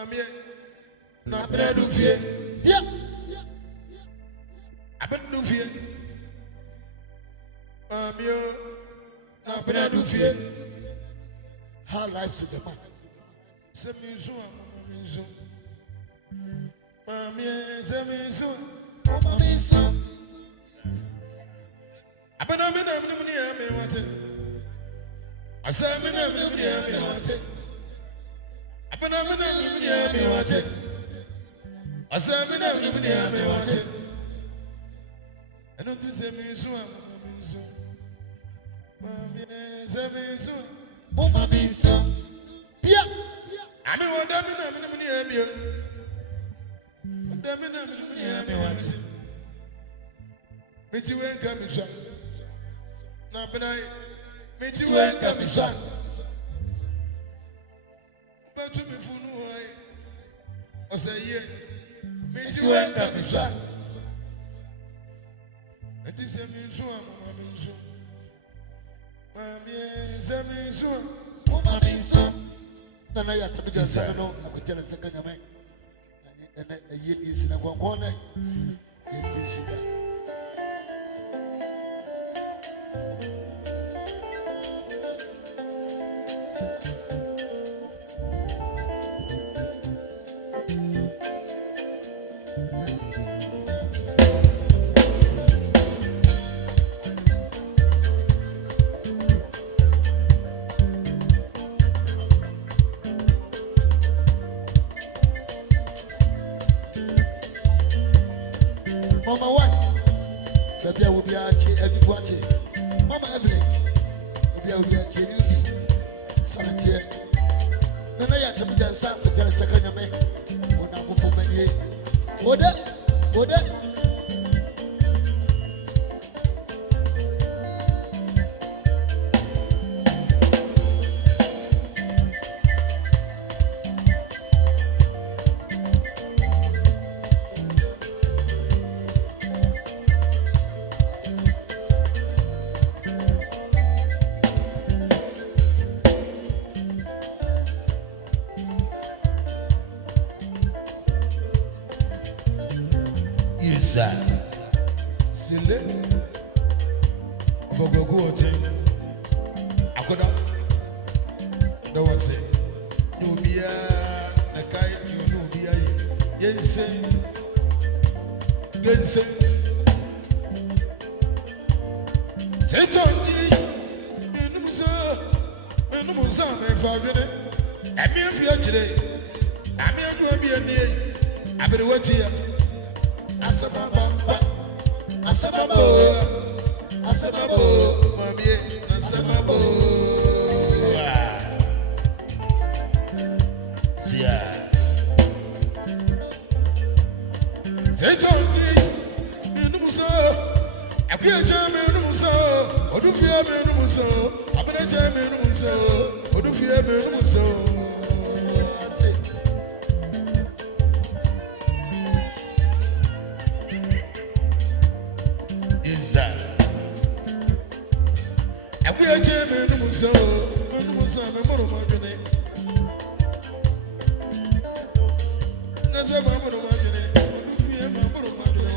Mamie, na bread of fear. Yeah, I bet no fear. Mamie, na bread of fear. How life to the man. Semizu, Mamizu. Mamie, Semizu, Mamizu. I bet I'm in a minute. I said, I'm in a minute. I bet I'm in a minute. I said, I'm in a minute. I don't do Semizu, Mamizu. Mamie, Semizu, Mamizu. Yeah, I mean, what I'm in a minute. I'm in a minute. Meet you and come, son. Now, but I meet you and come, son. But to me, for no way. I say, yeah, meet you and come, son. And this is me, so I'm so. Mammy, is a me, so I'm so. Then I have to just say, no, I could tell a second of me. And a year is in a corner. Mama, what? Baby, I will be out here every party. Mama, Evelyn, baby, I will be out here. Sanity. No, I have to be done. Sam, to tell us the kind of man. When I go for many years. What? Sile Kwaku Oteng Akoda That was it. Nubia Nakai Nubia Yense Yense Setonti Menumusa Mefabine Emi Fiachire Ami Aduabi Abiriwatia Asababa, mamie, Asababo. Zia. Take on the Musa. I can't jam in Musa. Or do fear me Musa. I'm going to jam in Musa. Or do fear me Musa. We are jamming the Musa, my mother, my name. That's a mamma, my name. My mother, my name.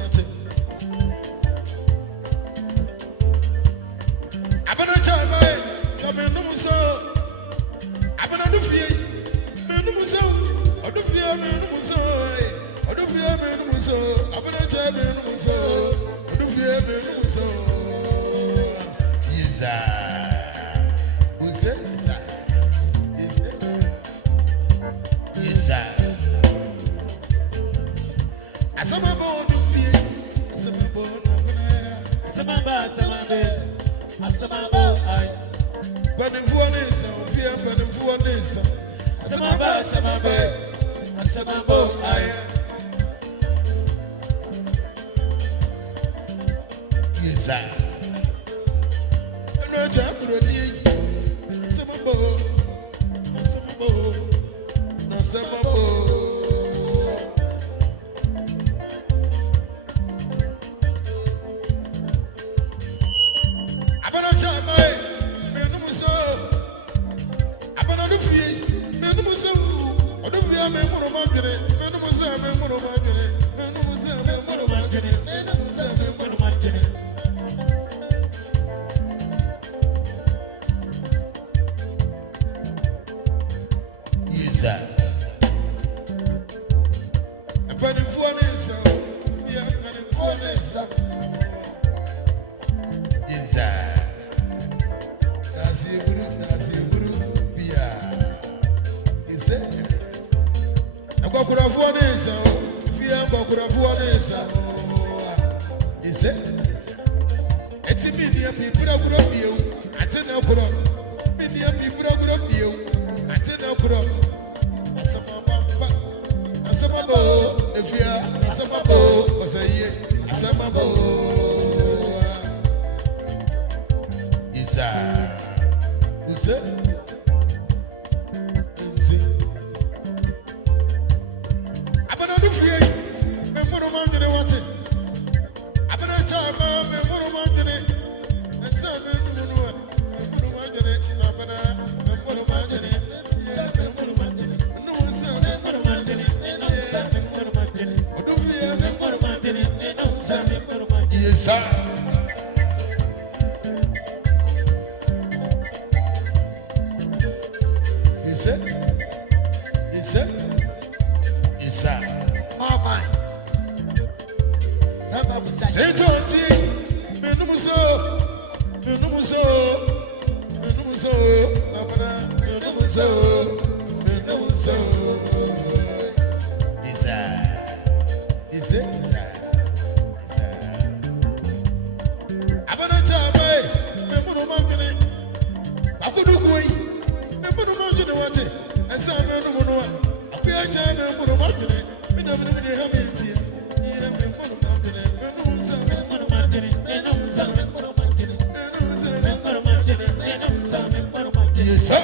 I'm going to try my come in the Musa. I'm going to fear me, Musa. I do fear me, Musa. I do fear me, Musa. I'm going to try me, Musa. I do fear me, Musa. Yes, Odufia me mono mangere, menu musa me mono mangere, menu musa me mono mangere, menu musa me mono mangere. Yes, sir. I'm putting for this, yeah, I'm putting for this. Yes, sir. That's it, yeah. Yes, sir. I'm going to for this, if you are going to for this, yes, sir. It's a medium people are going to be you. I tell you, medium people are going to be you. I tell you, Asamabo, if you are Asamabo, was a year, Asamabo. Is who's it? I'm not afraid. I'm more man than I want it. I'm not a child, I'm more man than it. And so I'm more man than it. I'm more man than it. Yes, sir. Yes, sir. Yes, sir. Yes, sir. Mama. Say to auntie, menumuso, menumuso, menumuso, napana, menumuso, menumuso. Yes, sir. Yes, sir. Yes, sir. And some men who know what I feel like I'm going to watch it. We never have it here. Yes, sir.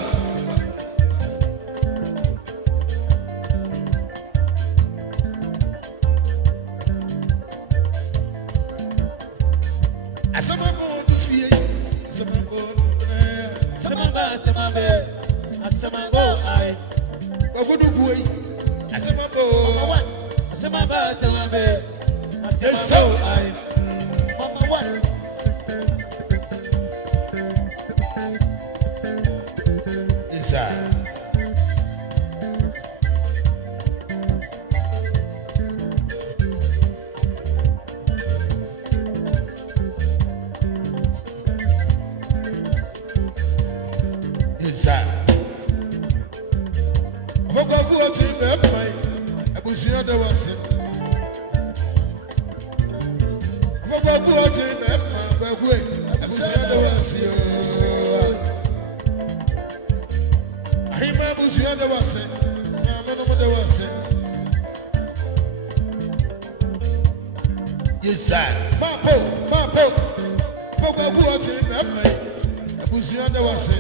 I saw my boy to fear. Some boy. Asamabo, I go to Kuwait. Asamabo, Asamaba, yes, so I Mama what? Yes, sir. Yes, sir. Kwaku Oteng be mai abusuya da wase Kwaku Oteng be Kwaku abusuya da wase ahima abusuya da wase na mono da wase yes sir mapo Kwaku Oteng be mai abusuya da wase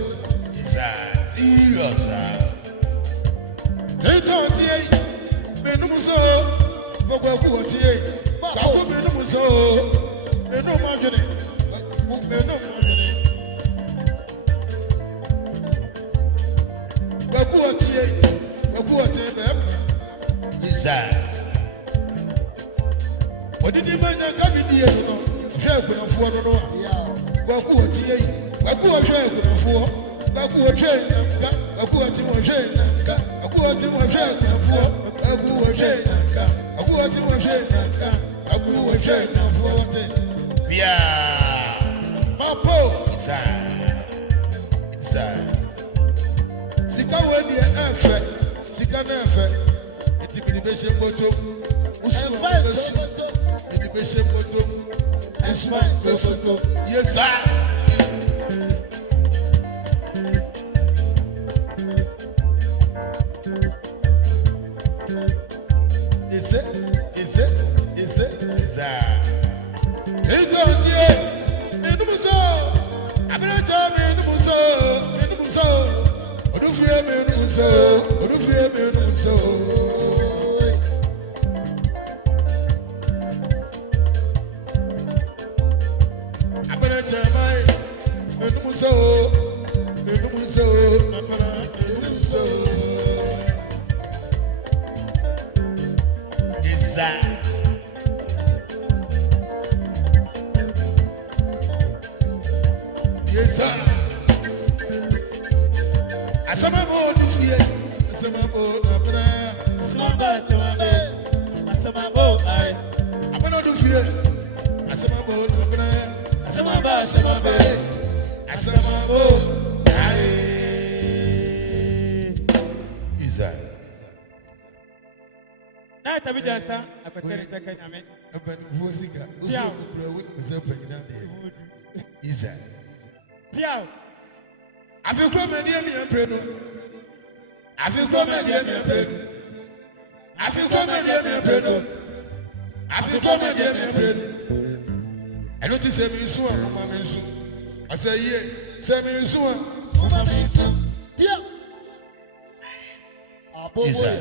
yes sir serious sir Don't say, Menumuso, Kwaku Oteng, Kwaku Menumuso, Menu Margene, Menu Margene, Kwaku Oteng, is that? What did you mind that Gavidi? Kwaku Oteng, Kwaku Oteng, yes, sir. sir. Yes, sir. Asamabo this year. Asamabo na bra. Asamabo I. Abano do fear. Asamabo na bra. Asamabo I. Isa. Na Tabri jasta apatene taka nyame. Abano fosika. Uso bra woni msepa nyina de. Isa. Piao. Afikro media mi empreno. Afikro media mi empreno. Afikro media mi empreno. Afikro media mi empreno. Eno ti se mi nsu a mama mi nsu. Asa ye, se mi nsu a mama mi nsu. Pia. Abobo ya.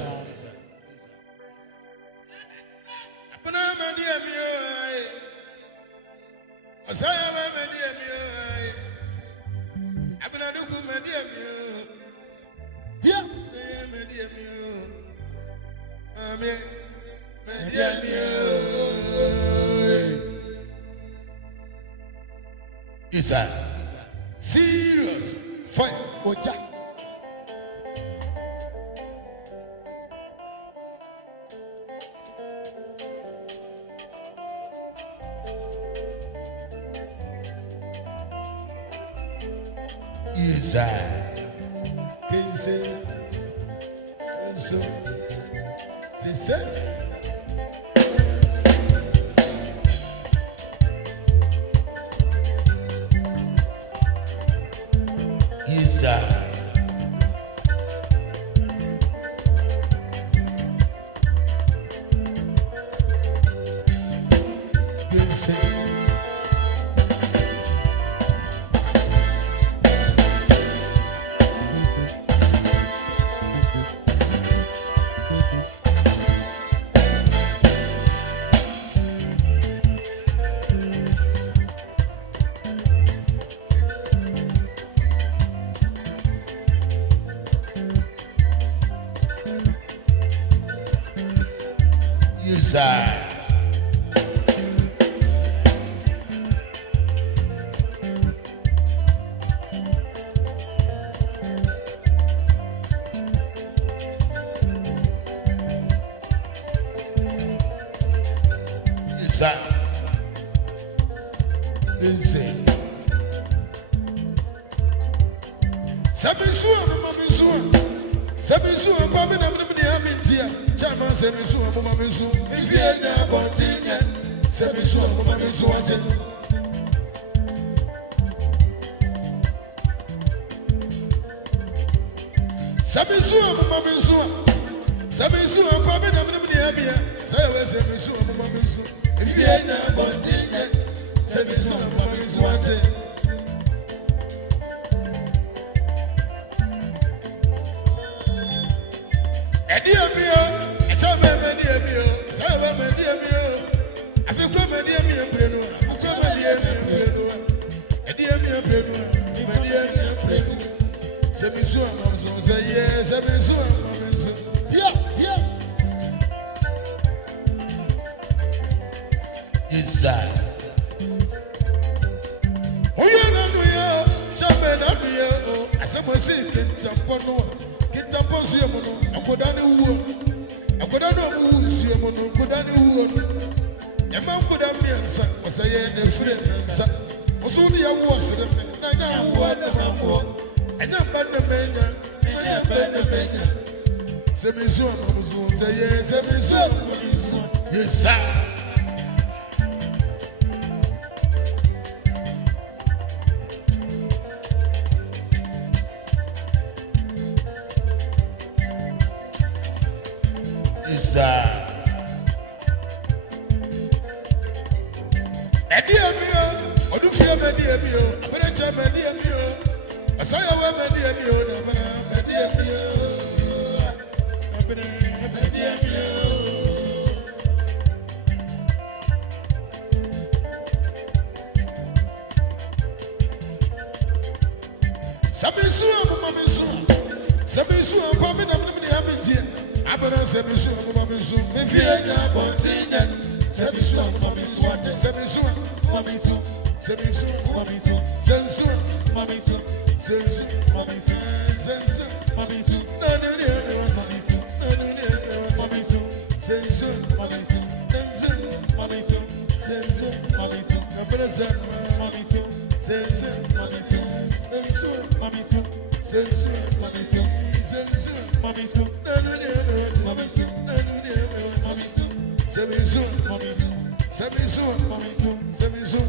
Apana media mi ai. Asa ya media mi ai. Abena do ku media mi. Pia, media mi. Ame media mi. Isa. Serious. Fight. Oja. Isa. Kense. Kenso. C'est ça. Isa. Kense. Abana sebisu mamisu mefia bontinga sebisu mamisu sebisu mamisu sebisu mamisu sensu mamisu sensu mamisu sensu mamisu nanu ni mamisu nanu ni mamisu sensu mamisu sensu mamisu sensu mamisu abana mamisu sensu mamisu sensu mamisu sensu mamisu sensu mamisu nanu ni mamisu nanu ni mamisu sebisu mamisu sebisu mamisu sebisu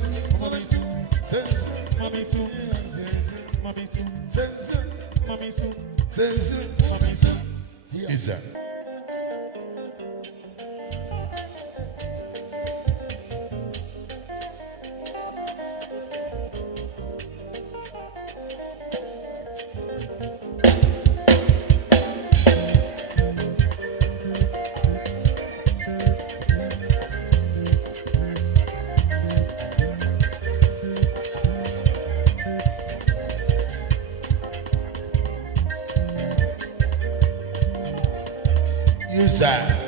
mamisu sensu mamisu sensu mamisu sensu mamisu sensu mamisu isa User.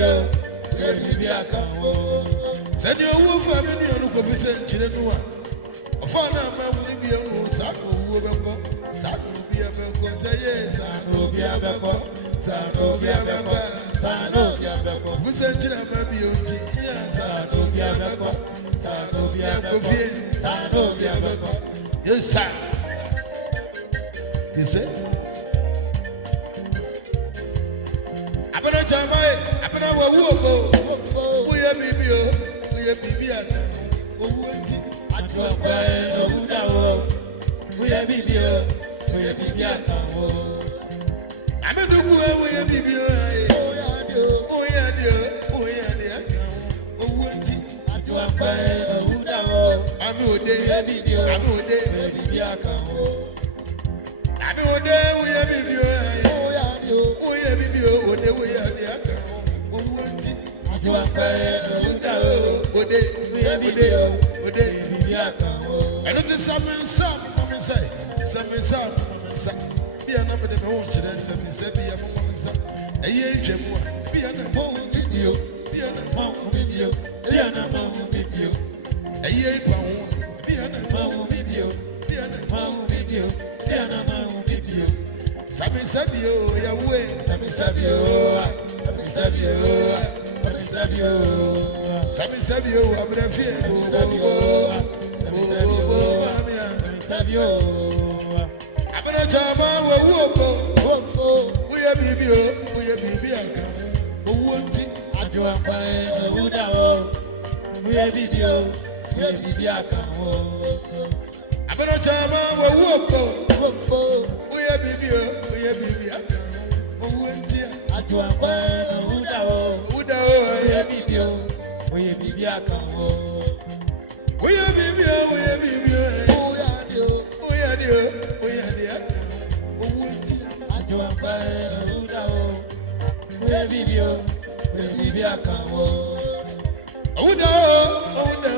video, baby, I can't. Send your wolf family on the coefficient, Chilenoa. A father, my will be a Sako, Sako, be a Beko, say yes, I know be a Beko, Sano be a Beko, Sano be a Beko, who sent you a baby, yes, I know be a Beko, Sano be a Beko, Sano be a Beko. Yes, sir. You say? I'm going to try my, I'm going to walk. We are BBO, we are BBO. I do a fire, no, we are BBO, we are BBO. I'm a do we are BBO. Oh, yeah, dear, oh, yeah, dear. I do a fire, no, I'm good, BBO, I'm good, BBO. I'm good, we are BBO. Oh, yeah, BBO, what they were at the account. I do a fire, no, what they I don't think some say, some be a number of the ocean and some say, be a moment, a year, be a number video, be a number video, be a number video, a year pound, be a number video, be a number video, be a number video. Sami Sabio, Yahweh, Sami Sabio, Sami Sabio, Sami Sabio, Sami Sabio, I'm going to feel. I'm going to tell you, we are BBO, we are BBO. Who wants it? I do a fine, we are BBO, we are BBO. I'm going to tell you, we are BBO, we are BBO. Who wants it? I do a fine, we are BBO, we are BBO. We are BBO, we are BBO. Oh, yeah, dear. Oh, yeah, dear. I do a fire. We are BBO. We are BBO. Oh, no. Oh, no.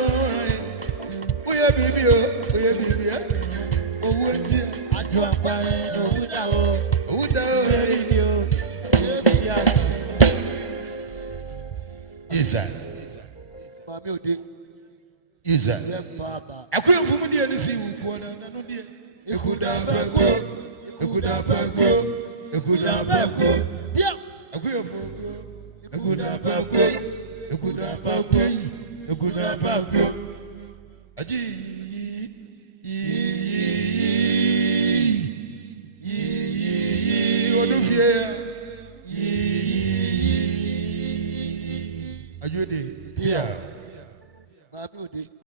We are BBO. We are BBO. Oh, dear. I do a fire. Oh, no. Yes, sir. Yes, sir. I couldn't for me to see one another. You could have a go. You could have a go. You could have a go. Yeah. I could have a go. You could have a go. You could have a go. You could have a go. Aji. Are you there? Yeah.